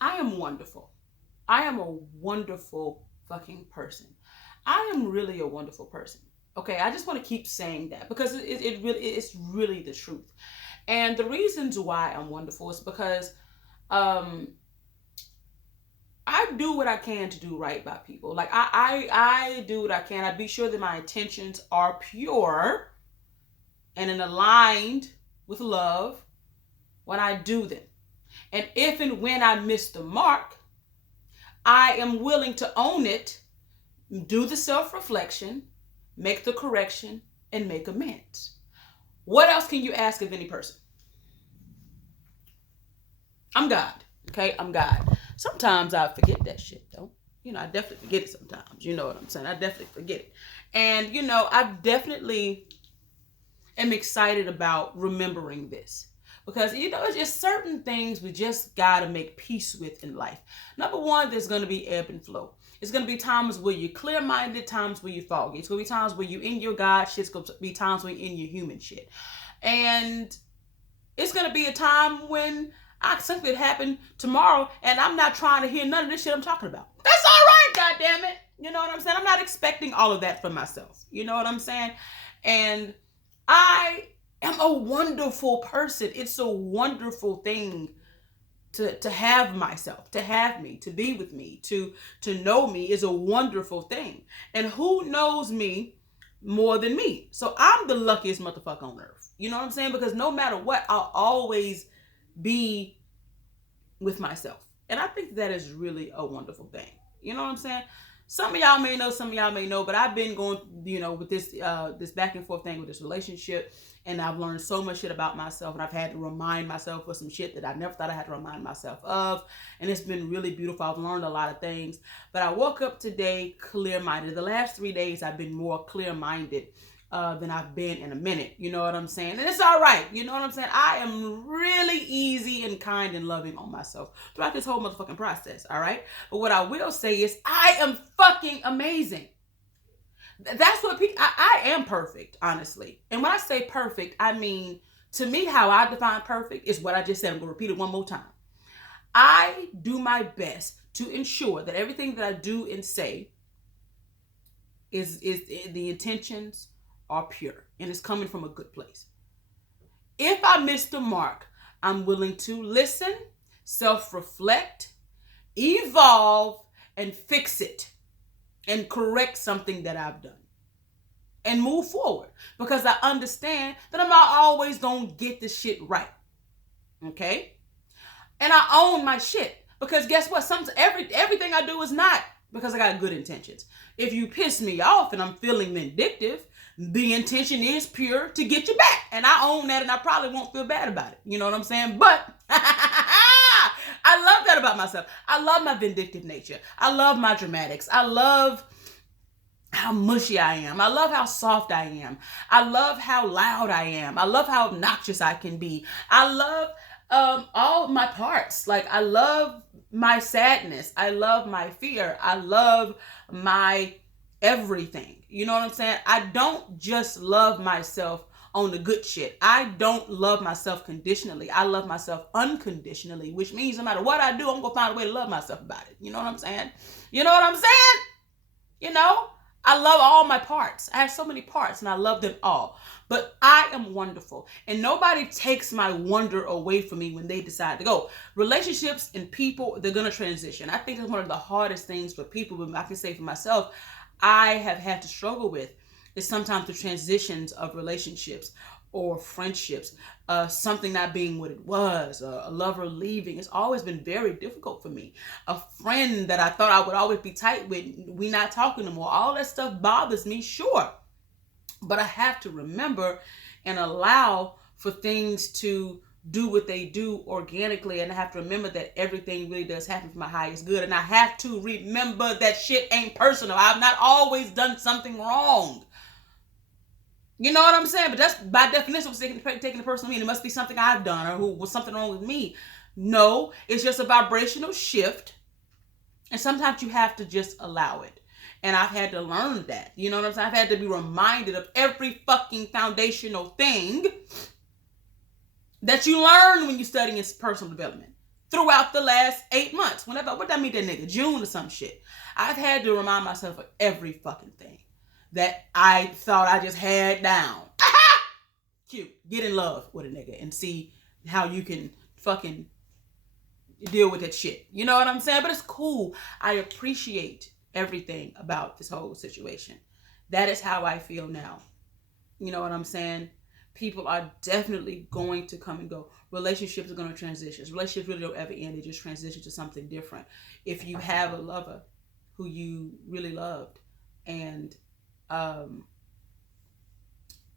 I am wonderful. I am a wonderful fucking person. I am really a wonderful person. Okay, I just want to keep saying that because it's really the truth. And the reasons why I'm wonderful is because um I do what I can to do right by people. Like I do what I can. I be sure that my intentions are pure and in aligned with love when I do them. And if and when I miss the mark, I am willing to own it, do the self reflection, make the correction, and make amends. What else can you ask of any person? I'm God. Okay, I'm God. Sometimes I forget that shit though. I definitely forget it sometimes. You know what I'm saying? I definitely forget it. And I definitely am excited about remembering this. Because it's just certain things we just gotta make peace with in life. Number one, there's gonna be ebb and flow. It's gonna be times where you're clear-minded, times where you're foggy. It's gonna be times where you're in your God shit. It's gonna be times when you're in your human shit. And it's gonna be a time when something could happen tomorrow, and I'm not trying to hear none of this shit I'm talking about. That's all right, goddammit. You know what I'm saying? I'm not expecting all of that for myself. You know what I'm saying? And I am a wonderful person. It's a wonderful thing to have myself, to have me, to be with me, to know me is a wonderful thing. And who knows me more than me? So I'm the luckiest motherfucker on earth. You know what I'm saying? Because no matter what, I'll always be with myself. And I think that is really a wonderful thing. You know what I'm saying? Some of y'all may know, some of y'all may know, but I've been going, with this back and forth thing with this relationship, and I've learned so much shit about myself, and I've had to remind myself of some shit that I never thought I had to remind myself of, and it's been really beautiful. I've learned a lot of things, but I woke up today clear-minded. The last 3 days, I've been more clear-minded than I've been in a minute. You know what I'm saying? And it's all right. You know what I'm saying? I am really easy and kind and loving on myself throughout this whole motherfucking process. All right. But what I will say is I am fucking amazing. That's what I am perfect, honestly. And when I say perfect, I mean, to me, how I define perfect is what I just said. I'm going to repeat it one more time. I do my best to ensure that everything that I do and say is the intentions are pure and it's coming from a good place. If I miss the mark, I'm willing to listen, self-reflect, evolve, and fix it and correct something that I've done and move forward, because I understand that I'm not always gonna get the shit right. Okay? And I own my shit, because guess what? Everything I do is not because I got good intentions. If you piss me off and I'm feeling vindictive, the intention is pure to get you back. And I own that, and I probably won't feel bad about it. You know what I'm saying? But I love that about myself. I love my vindictive nature. I love my dramatics. I love how mushy I am. I love how soft I am. I love how loud I am. I love how obnoxious I can be. I love all my parts. Like, I love my sadness. I love my fear. I love my everything. You know what I'm saying? I don't just love myself on the good shit. I don't love myself conditionally. I love myself unconditionally, which means no matter what I do, I'm going to find a way to love myself about it. You know what I'm saying? You know what I'm saying? You know? I love all my parts. I have so many parts and I love them all. But I am wonderful. And nobody takes my wonder away from me when they decide to go. Relationships and people, they're going to transition. I think it's one of the hardest things for people, but I can say for myself, I have had to struggle with is sometimes the transitions of relationships or friendships, something not being what it was, a lover leaving. It's always been very difficult for me. A friend that I thought I would always be tight with, we not talking anymore. All that stuff bothers me, sure. But I have to remember and allow for things to do what they do organically, and I have to remember that everything really does happen for my highest good, and I have to remember that shit ain't personal. I've not always done something wrong. You know what I'm saying? But that's by definition what's taking the personal meaning. It must be something I've done or was something wrong with me. No, it's just a vibrational shift, and sometimes you have to just allow it. And I've had to learn that. You know what I'm saying? I've had to be reminded of every fucking foundational thing that you learn when you're studying personal development. throughout the last 8 months. Whenever, what that mean, that nigga? June or some shit. I've had to remind myself of every fucking thing that I thought I just had down. Cute. Get in love with a nigga and see how you can fucking deal with that shit. You know what I'm saying? But it's cool. I appreciate everything about this whole situation. That is how I feel now. You know what I'm saying? People are definitely going to come and go. Relationships are going to transition. Relationships really don't ever end. They just transition to something different. If you have a lover who you really loved and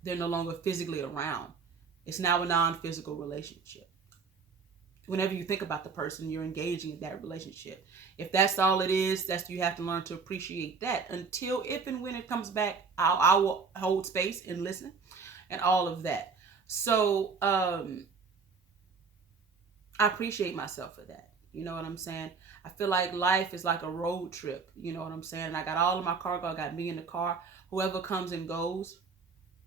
they're no longer physically around, it's now a non-physical relationship. Whenever you think about the person, you're engaging in that relationship. If that's all it is, you have to learn to appreciate that. Until if and when it comes back, I will hold space and listen and all of that. So I appreciate myself for that. You know what I'm saying? I feel like life is like a road trip. You know what I'm saying? And I got all of my cargo. I got me in the car. Whoever comes and goes,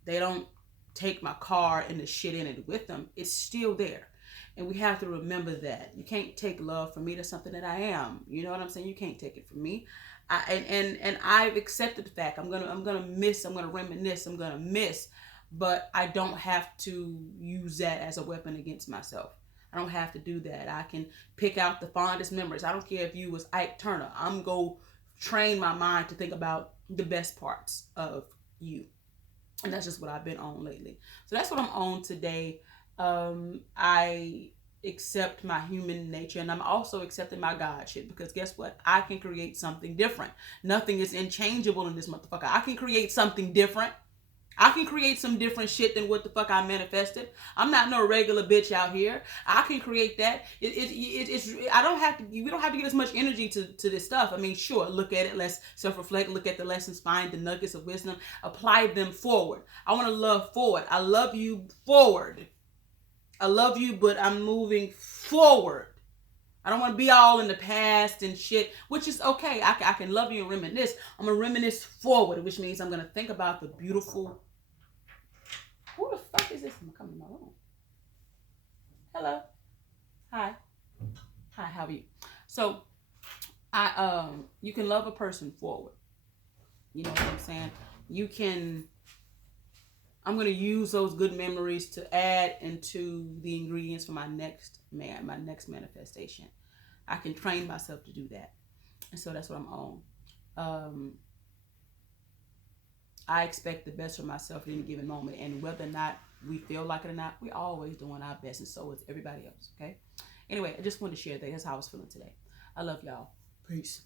they don't take my car and the shit in it with them. It's still there. And we have to remember that. You can't take love from me. That's something that I am. You know what I'm saying? You can't take it from me. And I've accepted the fact. I'm gonna miss, I'm gonna reminisce, I'm gonna miss, but I don't have to use that as a weapon against myself. I don't have to do that. I can pick out the fondest memories. I don't care if you was Ike Turner. I'm going to train my mind to think about the best parts of you. And that's just what I've been on lately. So that's what I'm on today. I accept my human nature, and I'm also accepting my God shit, because guess what? I can create something different. Nothing is inchangeable in this motherfucker. I can create something different. I can create some different shit than what the fuck I manifested. I'm not no regular bitch out here. I can create that. I don't have to. We don't have to give as much energy to this stuff. I mean, sure, look at it. Let's self-reflect. Look at the lessons. Find the nuggets of wisdom. Apply them forward. I want to love forward. I love you forward. I love you, but I'm moving forward. I don't want to be all in the past and shit, which is okay. I can love you and reminisce. I'm going to reminisce forward, which means I'm going to think about the beautiful... Who the fuck is this? I'm coming to my room. Hello. Hi. Hi, how are you? So, you can love a person forward. You know what I'm saying? You can... I'm going to use those good memories to add into the ingredients for my next manifestation. I can train myself to do that. And so that's what I'm on. I expect the best from myself at any given moment. And whether or not we feel like it or not, we're always doing our best. And so is everybody else, okay? Anyway, I just wanted to share that. That's how I was feeling today. I love y'all. Peace.